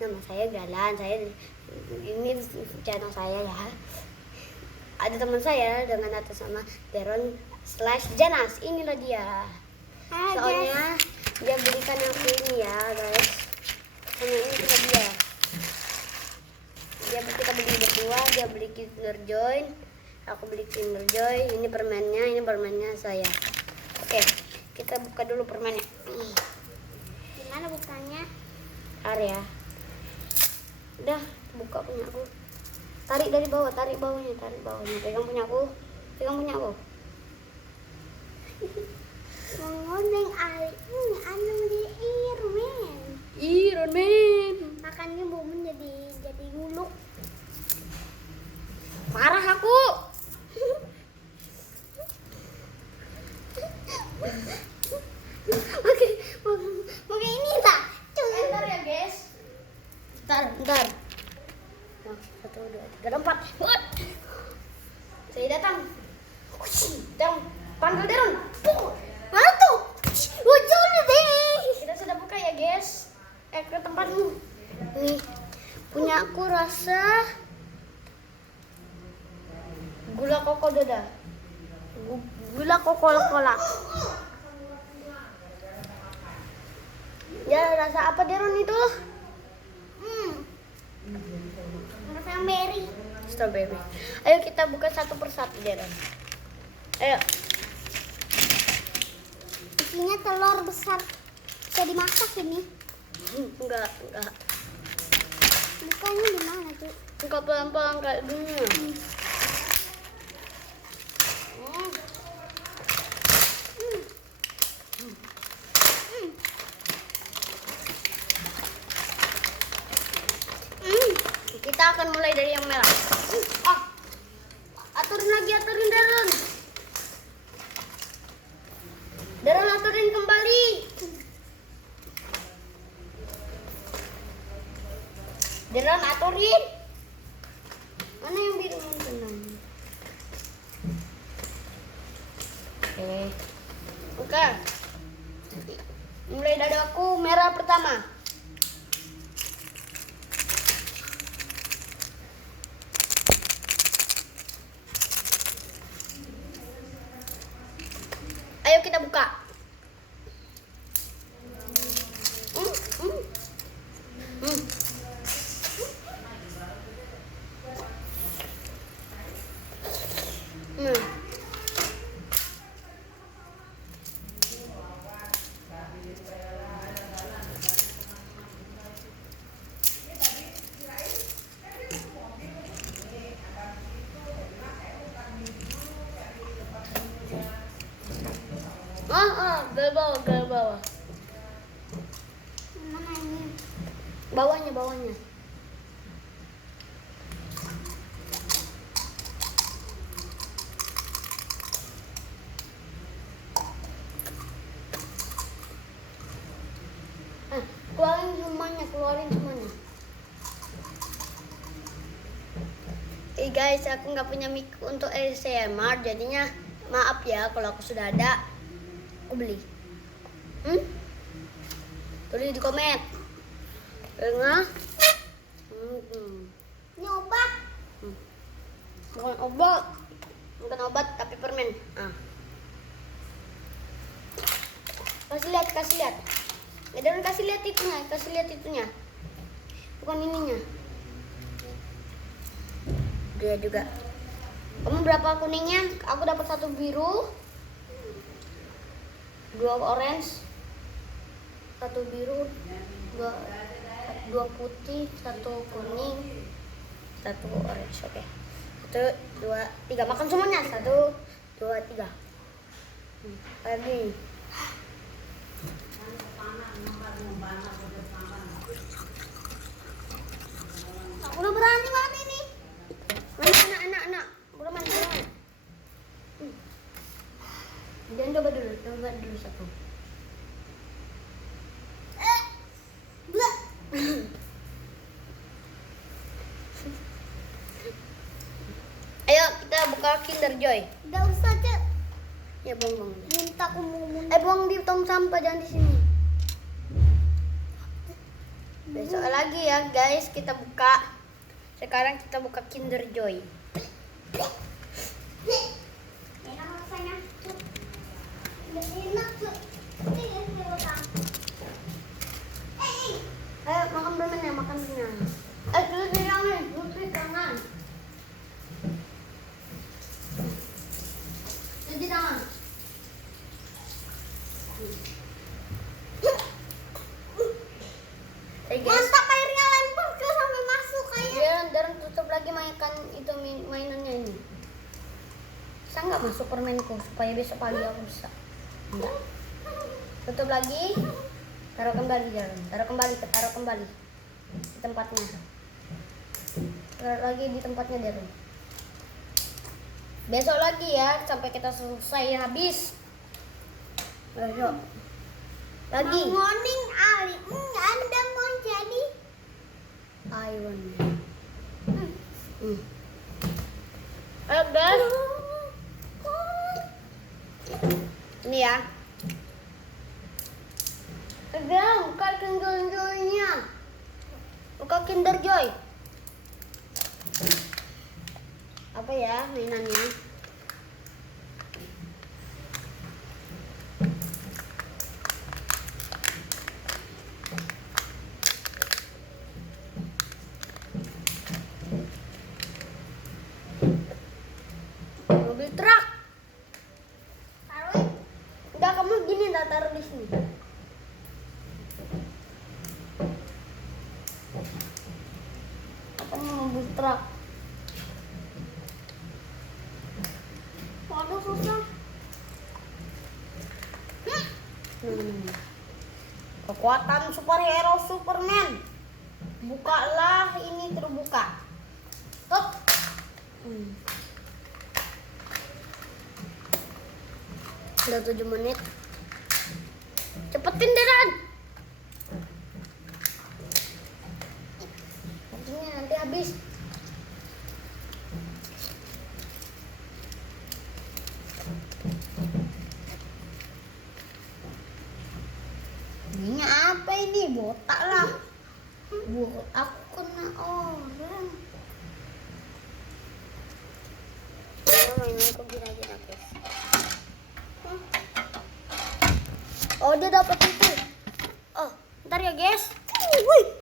Nama saya Galan, ini channel saya ya. Ada teman saya dengan atas nama Deron/Janas. Inilah dia. Soalnya dia belikan aku ini ya guys. Soalnya ini cuma dia. Kita beli berdua, dia beli Kinder Joy, aku beli Kinder Joy. Ini permennya saya. Oke, kita buka dulu permennya. Gimana bukanya? Area. Udah, buka punya aku. Tarik dari bawah, tarik bawahnya. Pegang punya aku. Mengodeng air ini anu di Iron Man. makannya bumbu jadi gulung. Marah aku. Oke ini tak. Bentar ya guys. Bentar. Nah, 1, 2, 3, 4. Saya datang. Panggil Deron. Mana tuh? Ujung deh. Kita sudah buka ya guys. Ke tempatmu. Nih, punya aku rasa gula koko doda. Gula koko cola. Ya, rasa apa Deron itu? Strawberry. Ayo kita buka satu persatu Deron. Ayo. Isinya telur besar. Bisa dimasak ini. Enggak. Bukanya di mana tuh? Buka pelan-pelan kayak gini. Kita akan mulai dari yang merah. Aturin Deron. Deron aturin kembali. Deron aturin. Mana yang biru tenang. Oke. Mulai dari aku merah pertama. Ayo kita buka. Gagal bawah. Mana ini? Bawahnya. Keluarin semuanya. Guys, aku nggak punya mic untuk ASMR, jadinya maaf ya kalau aku sudah ada, aku beli. Tulis di komen. Enggak. Ini obat. Bukan obat tapi permen. Kasih lihat. Deron kasih lihat itunya. Bukan ininya. Dia juga. Kamu berapa kuningnya? Aku dapat 1 biru, 2 orange, 1 biru, 2 putih, 1 kuning, 1 orange. Oke. 1, 2, 3. Makan semuanya. 1, 2, 3. Lagi. Aku udah berani banget ini. Anak. Buruan. Jangan coba dulu 1. Bleh. Ayo kita buka Kinder Joy. Gak usah, Cek. Ya buang. Minta aku mau Buang di tong sampah, jangan di sini. Besok lagi ya guys kita buka. Sekarang kita buka Kinder Joy. Enak rasanya. Enak tuh. Ini utang. Ayo makan permennya, makan permennya. Dulu di tangan, dulu di tangan. Di tangan. Mantap airnya lempar ke sampai masuk kayak. Darren tutup lagi mainkan itu mainannya ini. Bisa nggak masuk permenku supaya besok pagi aku bisa? Enggak. Tutup lagi. Taruh kembali Darren. Taruh kembali di tempatnya. Taruh lagi di tempatnya Darren. Besok lagi ya sampai kita selesai habis. Besok. Lagi. Morning Ali. Anda mau jadi Iron. Ayo guys. Ini ya. Udah, buka Kinder Joy-nya. Buka Kinder Joy. Apa ya mainannya? Mobil truk. taruh. Udah kamu gini dah taruh di sini. Apanya mobil truk? Waduh susah. Kekuatan superhero Superman. Bukalah ini terbuka. Stop. Udah 7 menit. Cepetin Deran. Nanti habis. Ini apa ini? Botak lah. Aku kena orang. Mainan kok gila-gila guys. Oh dia dapat itu. Oh, ntar ya guys. Wih.